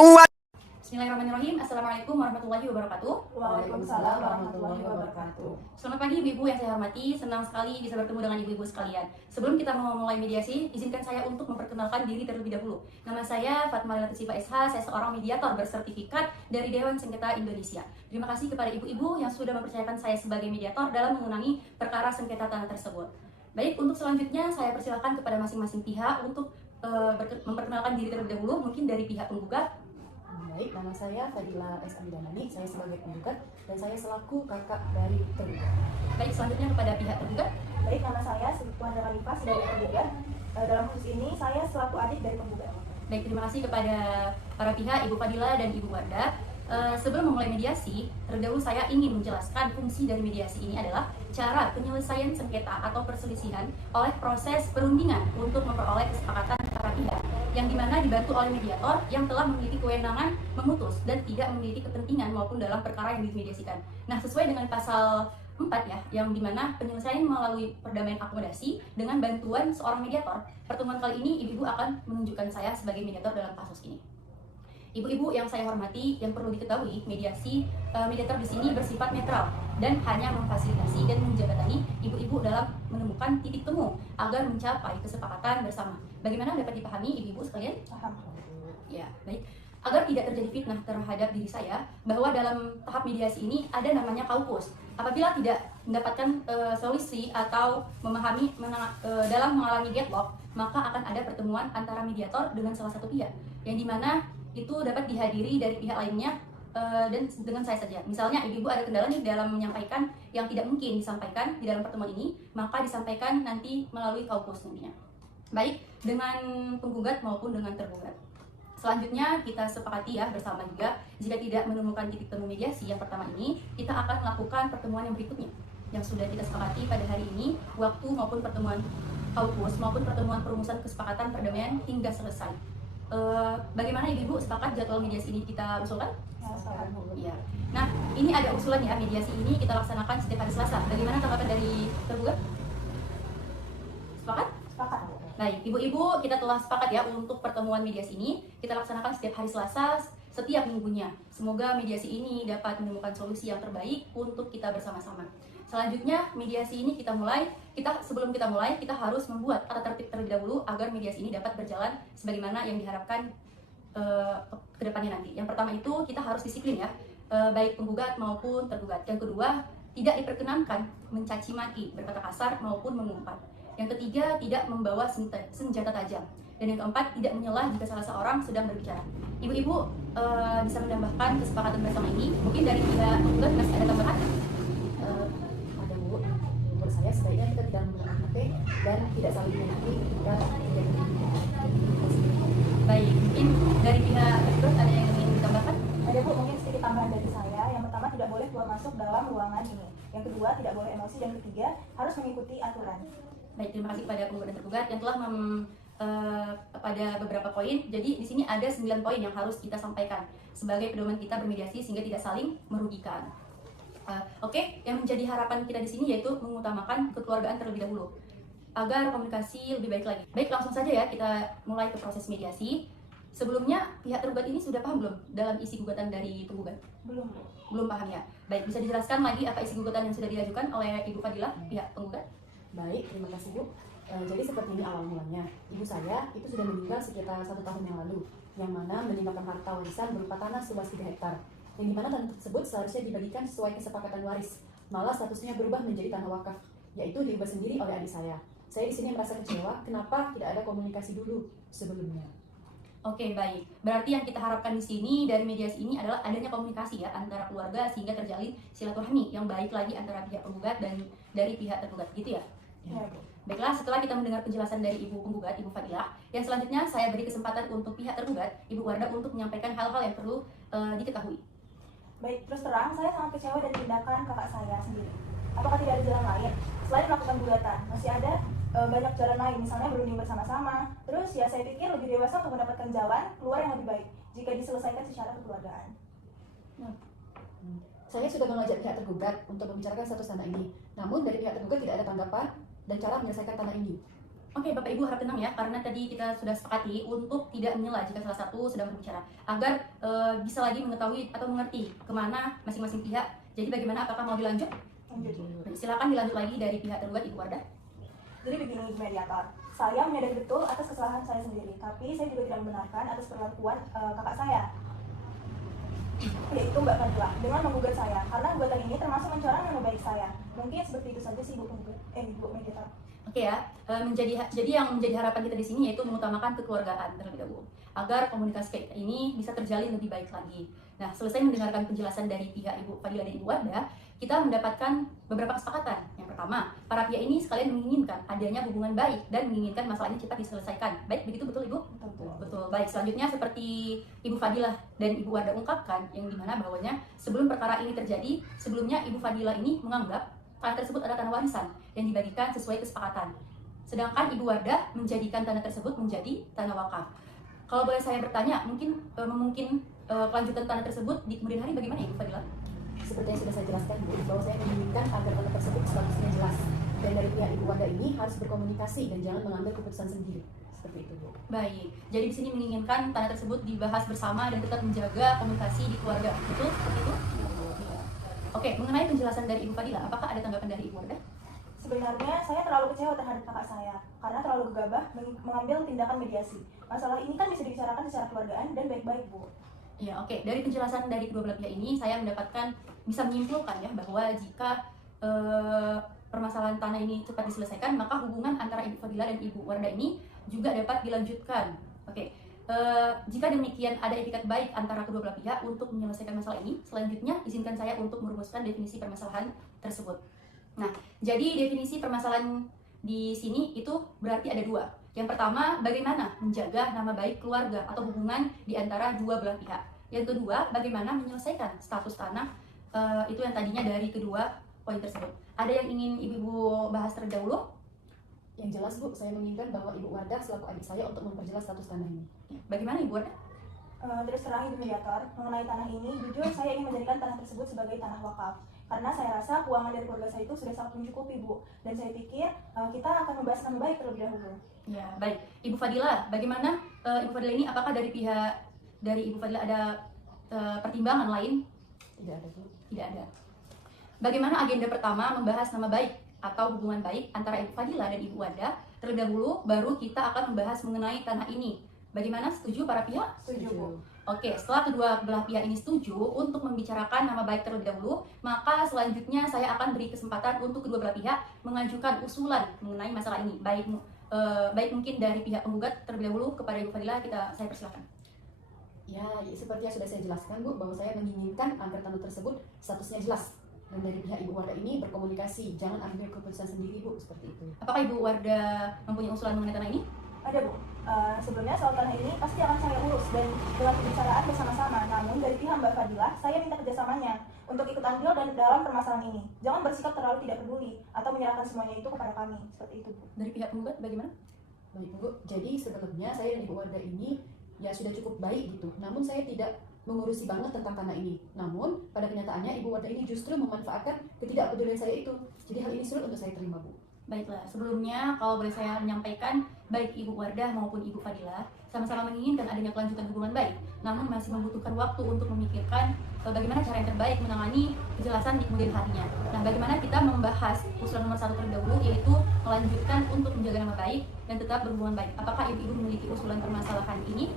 Bismillahirrahmanirrahim. Assalamualaikum warahmatullahi wabarakatuh. Waalaikumsalam warahmatullahi wabarakatuh. Selamat pagi ibu-ibu yang saya hormati. Senang sekali bisa bertemu dengan ibu-ibu sekalian. Sebelum kita memulai mediasi, izinkan saya untuk memperkenalkan diri terlebih dahulu. Nama saya Fatma Lila Siva SH. Saya seorang mediator bersertifikat dari Dewan Sengketa Indonesia. Terima kasih kepada ibu-ibu yang sudah mempercayakan saya sebagai mediator dalam mengenangi perkara sengketa tanah tersebut. Baik, untuk selanjutnya saya persilakan kepada masing-masing pihak untuk memperkenalkan diri terlebih dahulu. Mungkin dari pihak penggugat. Baik, nama saya Fadila S. Abidamani, saya sebagai penggugat dan saya selaku kakak dari tergugat. Baik, selanjutnya kepada pihak tergugat. Baik, nama saya Siti Khalifah sebagai penggugat. Dalam kasus ini saya selaku adik dari penggugat. Baik, terima kasih kepada para pihak, Ibu Fadila dan Ibu Wardah. Sebelum memulai mediasi, terlebih dahulu saya ingin menjelaskan fungsi dari mediasi ini adalah cara penyelesaian sengketa atau perselisihan oleh proses perundingan untuk memperoleh kesepakatan para pihak, yang dimana dibantu oleh mediator yang telah memiliki kewenangan memutus dan tidak memiliki kepentingan maupun dalam perkara yang dimediasikan. Nah, sesuai dengan pasal 4 ya, yang dimana penyelesaian melalui perdamaian akomodasi dengan bantuan seorang mediator. Pertemuan kali ini ibu-ibu akan menunjukkan saya sebagai mediator dalam kasus ini. Ibu-ibu yang saya hormati, yang perlu diketahui, mediator di sini bersifat netral dan hanya memfasilitasi dan menjabatani ibu-ibu dalam menemukan titik temu agar mencapai kesepakatan bersama. Bagaimana dapat dipahami ibu-ibu sekalian? Paham. Ya, baik. Agar tidak terjadi fitnah terhadap diri saya, bahwa dalam tahap mediasi ini ada namanya kaukus. Apabila tidak mendapatkan solusi atau memahami dalam mengalami deadlock, maka akan ada pertemuan antara mediator dengan salah satu pihak, yang dimana itu dapat dihadiri dari pihak lainnya dan dengan saya saja. Misalnya ibu-ibu ada kendala nih dalam menyampaikan yang tidak mungkin disampaikan di dalam pertemuan ini, maka disampaikan nanti melalui kaukus nantinya. Baik dengan penggugat maupun dengan tergugat. Selanjutnya kita sepakati ya bersama juga, jika tidak menemukan titik temu mediasi yang pertama ini, kita akan melakukan pertemuan yang berikutnya yang sudah kita sepakati pada hari ini, waktu maupun pertemuan kaukus maupun pertemuan perumusan kesepakatan perdamaian hingga selesai. Bagaimana ibu-ibu sepakat jadwal mediasi ini kita usulkan? Ya, sepakat. Iya. Nah, ini ada usulan ya, mediasi ini kita laksanakan setiap hari Selasa. Bagaimana tanggapan dari tergugat? Sepakat? Sepakat. Baik, ibu-ibu kita telah sepakat ya untuk pertemuan mediasi ini kita laksanakan setiap hari Selasa setiap minggunya. Semoga mediasi ini dapat menemukan solusi yang terbaik untuk kita bersama-sama. Selanjutnya mediasi ini sebelum kita mulai kita harus membuat tata tertib terlebih dahulu agar mediasi ini dapat berjalan sebagaimana yang diharapkan ke depannya nanti. Yang pertama itu kita harus disiplin ya, baik penggugat maupun tergugat. Yang kedua, tidak diperkenankan mencaci maki, berkata kasar maupun mengumpat. Yang ketiga, tidak membawa senjata tajam. Dan yang keempat, tidak menyelah jika salah seorang sedang berbicara. Ibu-ibu bisa menambahkan kesepakatan bersama ini. Mungkin dari pihak penggugat masih ada tambahan? Ada Bu, menurut saya sebaiknya kita tidak menggunakan HP dan tidak saling menyakiti ketika tidak. Baik, mungkin dari pihak tergugat ada yang ingin ditambahkan? Ada Bu, mungkin sedikit tambahan dari saya. Yang pertama, tidak boleh keluar masuk dalam ruangan ini. Yang kedua, tidak boleh emosi. Dan ketiga, harus mengikuti aturan. Baik, terima kasih kepada penggugat dan tergugat yang telah pada beberapa poin. Jadi di sini ada 9 poin yang harus kita sampaikan sebagai pedoman kita bermediasi sehingga tidak saling merugikan. Oke, yang menjadi harapan kita di sini yaitu mengutamakan kekeluargaan terlebih dahulu agar komunikasi lebih baik lagi. Baik, langsung saja ya kita mulai ke proses mediasi. Sebelumnya pihak tergugat ini sudah paham belum dalam isi gugatan dari penggugat? Belum, Bu. Belum paham ya. Baik, bisa dijelaskan lagi apa isi gugatan yang sudah diajukan oleh Ibu Fadila pihak penggugat? Baik, terima kasih Bu. Jadi seperti ini awal mulanya. Ibu saya itu sudah meninggal sekitar 1 tahun yang lalu, yang mana meninggalkan harta warisan berupa tanah seluas 3 hektar. Yang dimana tanah tersebut seharusnya dibagikan sesuai kesepakatan waris, malah statusnya berubah menjadi tanah wakaf, yaitu diubah sendiri oleh adik saya. Saya di sini merasa kecewa, kenapa tidak ada komunikasi dulu sebelumnya. Oke, baik. Berarti yang kita harapkan di sini dari mediasi ini adalah adanya komunikasi ya antara keluarga sehingga terjalin silaturahmi yang baik lagi antara pihak penggugat dan dari pihak tergugat, gitu ya? Ya, Bu. Baiklah, setelah kita mendengar penjelasan dari Ibu penggugat, Ibu Fadila, yang selanjutnya saya beri kesempatan untuk pihak tergugat, Ibu Wardah, untuk menyampaikan hal-hal yang perlu diketahui. Baik, terus terang, saya sangat kecewa dari tindakan kakak saya sendiri. Apakah tidak ada jalan lain? Selain melakukan gugatan, masih ada banyak jalan lain, misalnya berunding bersama-sama. Terus ya saya pikir lebih dewasa untuk mendapatkan jalan keluar yang lebih baik jika diselesaikan secara kekeluargaan. Saya sudah mengajak pihak tergugat untuk membicarakan status tanah ini. Namun dari pihak tergugat tidak ada tanggapan dan cara menyelesaikan tanah ini. Oke, Bapak Ibu harap tenang ya, karena tadi kita sudah sepakati untuk tidak menyela jika salah satu sedang berbicara, agar bisa lagi mengetahui atau mengerti kemana masing-masing pihak. Jadi bagaimana, apakah mau dilanjut? Lanjut. Silakan dilanjut lagi dari pihak tergugat, Ibu Wardah. Jadi begini, Ibu Mediator, saya menyadari betul atas kesalahan saya sendiri, tapi saya juga tidak membenarkan atas perlakuan kakak saya, yaitu Mbak Fadila, dengan menggugat saya, karena gugatan ini termasuk mencoreng nama baik saya. Mungkin seperti itu saja sih Ibu Mediator. Oke ya, jadi yang menjadi harapan kita di sini yaitu mengutamakan kekeluargaan terlebih dahulu, agar komunikasi kita ini bisa terjalin lebih baik lagi. Nah, selesai mendengarkan penjelasan dari pihak Ibu Fadila dan Ibu Wardah, kita mendapatkan beberapa kesepakatan. Yang pertama, para pihak ini sekalian menginginkan adanya hubungan baik dan menginginkan masalah ini cepat diselesaikan. Baik, begitu betul Ibu? Betul. Baik, selanjutnya seperti Ibu Fadila dan Ibu Wardah ungkapkan, yang dimana bahwanya sebelum perkara ini terjadi, sebelumnya Ibu Fadila ini menganggap tanah tersebut adalah tanah warisan yang dibagikan sesuai kesepakatan. Sedangkan Ibu Wardah menjadikan tanah tersebut menjadi tanah wakaf. Kalau boleh saya bertanya, mungkin kelanjutan tanah tersebut di kemudian hari bagaimana Ibu Fadila? Seperti yang sudah saya jelaskan Bu, bahwa saya menginginkan agar tanah tersebut statusnya jelas. Dan dari pihak Ibu Wardah ini harus berkomunikasi dan jangan mengambil keputusan sendiri. Seperti itu Bu. Baik, jadi di sini menginginkan tanah tersebut dibahas bersama dan tetap menjaga komunikasi di keluarga. Betul? Seperti itu? Oke, mengenai penjelasan dari Ibu Fadila, apakah ada tanggapan dari Ibu Wardah? Sebenarnya saya terlalu kecewa terhadap kakak saya karena terlalu gegabah mengambil tindakan mediasi. Masalah ini kan bisa dibicarakan secara keluargaan dan baik-baik, Bu. Ya, oke. Dari penjelasan dari kedua belah pihak ini, saya bisa menyimpulkan ya bahwa jika permasalahan tanah ini cepat diselesaikan, maka hubungan antara Ibu Fadila dan Ibu Wardah ini juga dapat dilanjutkan. Oke. Jika demikian ada etikat baik antara kedua belah pihak untuk menyelesaikan masalah ini, selanjutnya izinkan saya untuk merumuskan definisi permasalahan tersebut. Nah, jadi definisi permasalahan di sini itu berarti ada dua. Yang pertama, bagaimana menjaga nama baik keluarga atau hubungan di antara dua belah pihak. Yang kedua, bagaimana menyelesaikan status tanah, itu yang tadinya dari kedua poin tersebut. Ada yang ingin Ibu bahas terlebih dahulu? Yang jelas Bu, saya menginginkan bahwa Ibu Wardah selaku adik saya untuk memperjelas status tanah ini. Bagaimana Ibu Wardah? Terus terang Ibu Mediator, mengenai tanah ini, jujur saya ingin menjadikan tanah tersebut sebagai tanah wakaf. Karena saya rasa keuangan dari keluarga saya itu sudah sangat mencukupi, Bu. Dan saya pikir kita akan membahas nama baik terlebih dahulu. Ya, baik. Ibu Fadila, bagaimana Ibu Fadila ini, apakah dari pihak dari Ibu Fadila ada pertimbangan lain? Tidak ada Bu. Tidak ada. Bagaimana agenda pertama membahas nama baik atau hubungan baik antara Ibu Fadila dan Ibu Wardah? Terlebih dahulu, baru kita akan membahas mengenai tanah ini. Bagaimana, setuju para pihak? Setuju, Bu. Oke, setelah kedua belah pihak ini setuju untuk membicarakan nama baik terlebih dahulu, maka selanjutnya saya akan beri kesempatan untuk kedua belah pihak mengajukan usulan mengenai masalah ini. Baik mungkin dari pihak penggugat terlebih dahulu kepada Ibu Fadila, saya persilakan. Ya, seperti yang sudah saya jelaskan Bu, bahwa saya menginginkan agar tanah tersebut statusnya jelas. Dan dari pihak Ibu Wardah ini berkomunikasi, jangan ambil keputusan sendiri Bu, seperti itu. Apakah Ibu Wardah mempunyai usulan mengenai tanah ini? Ada, Bu. Sebelumnya soal tanah ini pasti akan saya urus dan dengan pembicaraan bersama-sama. Namun dari pihak Mbak Fadila, saya minta kerjasamanya untuk ikut andil dan dalam permasalahan ini. Jangan bersikap terlalu tidak peduli atau menyerahkan semuanya itu kepada kami. Seperti itu, Bu. Dari pihak penggugat bagaimana? Baik Bu, jadi sebelumnya saya dan Ibu Wardah ini ya sudah cukup baik gitu. Namun saya tidak mengurusi banget tentang tanah ini. Namun pada kenyataannya Ibu Wardah ini justru memanfaatkan ketidakpedulian saya itu. Jadi hal ini sulit untuk saya terima Bu. Baiklah, sebelumnya kalau boleh saya menyampaikan, baik Ibu Wardah maupun Ibu Fadila sama-sama menginginkan adanya kelanjutan hubungan baik, namun masih membutuhkan waktu untuk memikirkan bagaimana cara yang terbaik menangani kejelasan di kemudian harinya. Nah, bagaimana kita membahas usulan nomor 1 terlebih dahulu, yaitu melanjutkan untuk menjaga nama baik dan tetap berhubungan baik. Apakah Ibu memiliki usulan permasalahan ini?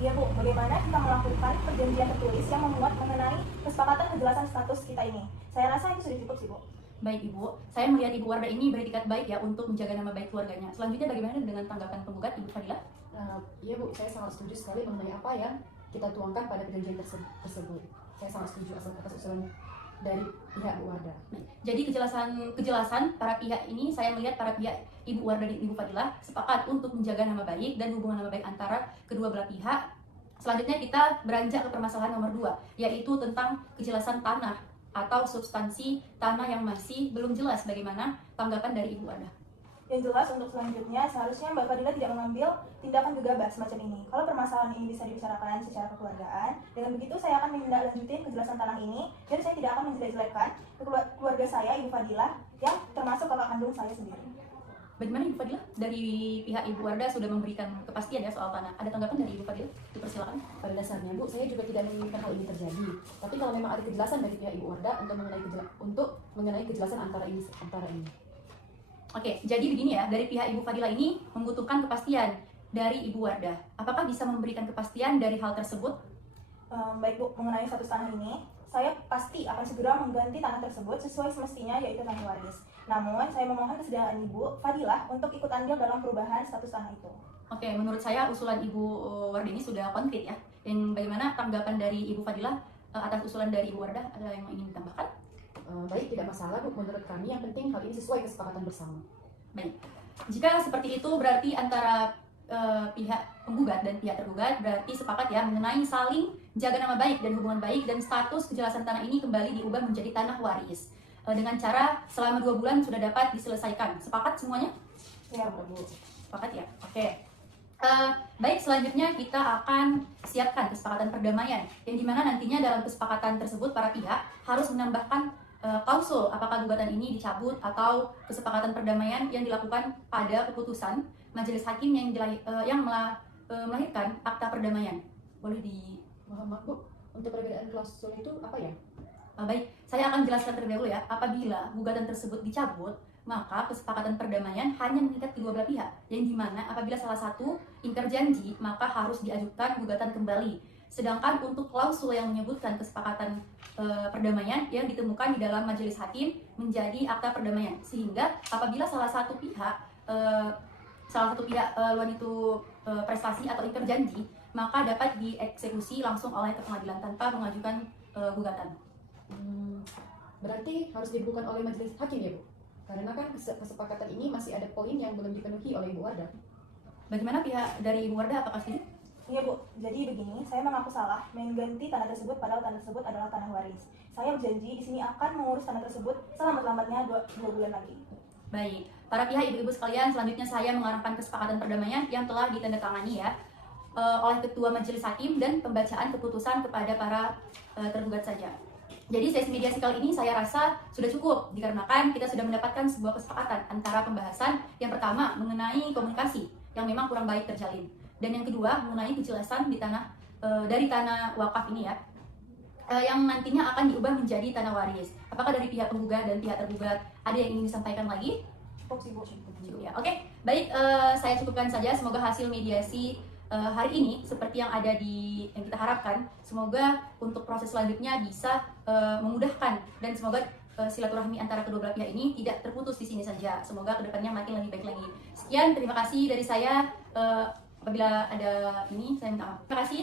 Iya, Bu. Bagaimana kita melakukan perjanjian tertulis yang memuat mengenai kesepakatan kejelasan status kita ini? Saya rasa itu sudah cukup sih, Bu. Baik Ibu, saya melihat Ibu Wardah ini beretikat baik ya untuk menjaga nama baik keluarganya. Selanjutnya bagaimana dengan tanggapan penggugat Ibu Fadila? Iya Bu, saya sangat setuju sekali mengenai apa yang kita tuangkan pada perjanjian tersebut. Saya sangat setuju atas usulan dari pihak Bu Wardah. Jadi kejelasan para pihak ini, saya melihat para pihak Ibu Wardah dan Ibu Fadila sepakat untuk menjaga nama baik dan hubungan nama baik antara kedua belah pihak. Selanjutnya kita beranjak ke permasalahan nomor 2, yaitu tentang kejelasan tanah atau substansi tanah yang masih belum jelas. Bagaimana tanggapan dari Ibu Wardah? Yang jelas untuk selanjutnya seharusnya Mbak Fadila tidak mengambil tindakan gegabah semacam ini. Kalau permasalahan ini bisa dibicarakan secara kekeluargaan, dengan begitu saya akan menindaklanjutin kejelasan tanah ini dan saya tidak akan menjelek-jelekan keluarga saya, Ibu Fadila, yang termasuk kakak kandung saya sendiri. Bagaimana Ibu Fadila? Dari pihak Ibu Wardah sudah memberikan kepastian ya soal tanah. Ada tanggapan dari Ibu Fadila? Dipersilakan. Pada dasarnya Bu, saya juga tidak menginginkan hal ini terjadi. Tapi kalau memang ada kejelasan dari pihak Ibu Wardah untuk mengenai kejelasan antara ini. Oke, jadi begini ya, dari pihak Ibu Fadila ini membutuhkan kepastian dari Ibu Wardah. Apakah bisa memberikan kepastian dari hal tersebut? Baik Bu, mengenai status tanah ini, saya pasti akan segera mengganti tanah tersebut sesuai semestinya, yaitu tanah waris. Namun, saya memohon kesediaan Ibu Fadilah untuk ikut andil dalam perubahan status tanah itu. Oke, menurut saya usulan Ibu Wardah ini sudah konkret ya. Dan bagaimana tanggapan dari Ibu Fadilah atas usulan dari Ibu Wardah? Ada yang ingin ditambahkan? Baik, tidak masalah Bu. Menurut kami yang penting hal ini sesuai kesepakatan bersama. Baik, jika seperti itu berarti antara pihak penggugat dan pihak tergugat berarti sepakat ya mengenai saling jaga nama baik dan hubungan baik, dan status kejelasan tanah ini kembali diubah menjadi tanah waris dengan cara selama 2 bulan sudah dapat diselesaikan. Sepakat semuanya? Ya Bu. Sepakat ya? Oke. Baik, selanjutnya kita akan siapkan kesepakatan perdamaian yang dimana nantinya dalam kesepakatan tersebut para pihak harus menambahkan klausul apakah gugatan ini dicabut atau kesepakatan perdamaian yang dilakukan pada keputusan majelis hakim yang melahirkan akta perdamaian. Boleh di Maaf Bu, untuk perbedaan klausul itu apa ya? Baik, saya akan jelaskan terlebih dahulu ya. Apabila gugatan tersebut dicabut, maka kesepakatan perdamaian hanya mengikat kedua belah pihak, yang dimana apabila salah satu ingkar janji, maka harus diajukan gugatan kembali. Sedangkan untuk klausul yang menyebutkan kesepakatan perdamaian yang ditemukan di dalam majelis hakim menjadi akta perdamaian, sehingga apabila salah satu pihak luar itu prestasi atau ingkar janji, maka dapat dieksekusi langsung oleh pengadilan tanpa mengajukan gugatan. Berarti harus dibuka oleh majelis hakim ya Bu? Karena kan kesepakatan ini masih ada poin yang belum dipenuhi oleh Ibu Wardah. Bagaimana pihak dari Ibu Wardah, apakah setuju? Iya Bu, jadi begini, saya mengaku salah mengganti tanah tersebut padahal tanah tersebut adalah tanah waris. Saya berjanji di sini akan mengurus tanah tersebut selambat-lambatnya 2 bulan lagi. Baik, para pihak ibu-ibu sekalian, selanjutnya saya mengarahkan kesepakatan perdamaian yang telah ditandatangani ya oleh Ketua Majelis Hakim dan pembacaan keputusan kepada para tergugat saja. Jadi sesi mediasi kali ini saya rasa sudah cukup dikarenakan kita sudah mendapatkan sebuah kesepakatan antara pembahasan yang pertama mengenai komunikasi yang memang kurang baik terjalin, dan yang kedua mengenai kejelasan di dari tanah wakaf ini ya yang nantinya akan diubah menjadi tanah waris. Apakah dari pihak penggugat dan pihak tergugat ada yang ingin disampaikan lagi? Cukup sih Bu. Cukup ya. Oke, baik, saya cukupkan saja. Semoga hasil mediasi hari ini seperti yang ada yang kita harapkan. Semoga untuk proses selanjutnya bisa memudahkan, dan semoga silaturahmi antara kedua belah pihak ini tidak terputus di sini saja. Semoga kedepannya makin lebih baik lagi. Sekian, terima kasih dari saya. Apabila ada saya minta maaf. Terima kasih.